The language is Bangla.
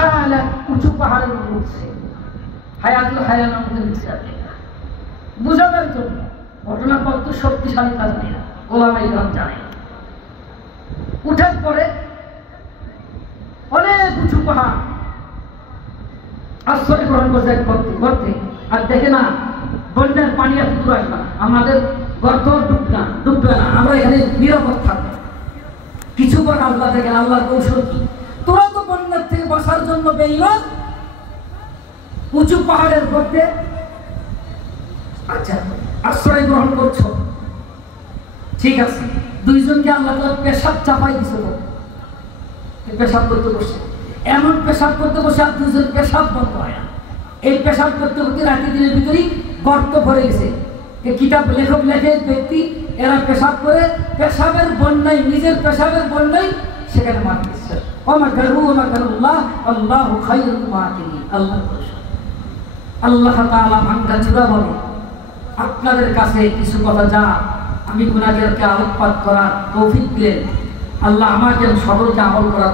বিশাল এক উঁচু পাহাড়ের উপর উঠছে, হায়াতুল হায়ানার মধ্যে নিচে আসে বুঝাবার জন্য। ঘটনা কত শক্তিশালী কাজ নেই, ওলামায়ে কেরাম জানে। উঠার পরে অনেক উঁচু পাহাড় আশ্রয় গ্রহণ করছে করতে করতে, আর দেখে না বন্যার পানি এত দূর আসবে না, আমাদের গর্ত ডুববে না, আমরা এখানে নিরাপদ থাকবো। কিছু পর আল্লাহ দেখেন, আল্লাহর কৌশল কি, তোরা তো বন্যার থেকে বাঁচার জন্য বেঈমান উঁচু পাহাড়ের মধ্যে আচ্ছা আশ্রয় গ্রহণ করছো, ঠিক আছে। দুইজনকে আল্লাহ তাআলা পেশাব চাপাই দিছে, পেশাব করতে বসে, এমন পেশাব করতে বসে আর দুজন পেশাব বন্ধ হয় না। এই পেশাব করতে করতে রাতে দিনের ভিতরেই গর্ত ভরে গেছে। কিতাব লেখক লেখে ব্যক্তি এরা পেশাব করে, পেশাবের বন্যায়, নিজের পেশাবের বন্যায় সেখানে মারা গেছে। আল্লাহ তাআলা ভাঙ্গা চূড়া বলে, আপনাদের কাছে কিছু কথা যা আমি গুনাহগারকে আলোকপাত করার তৌফিক দিলেন, আল্লাহ আমাকে সকলকে আমল করার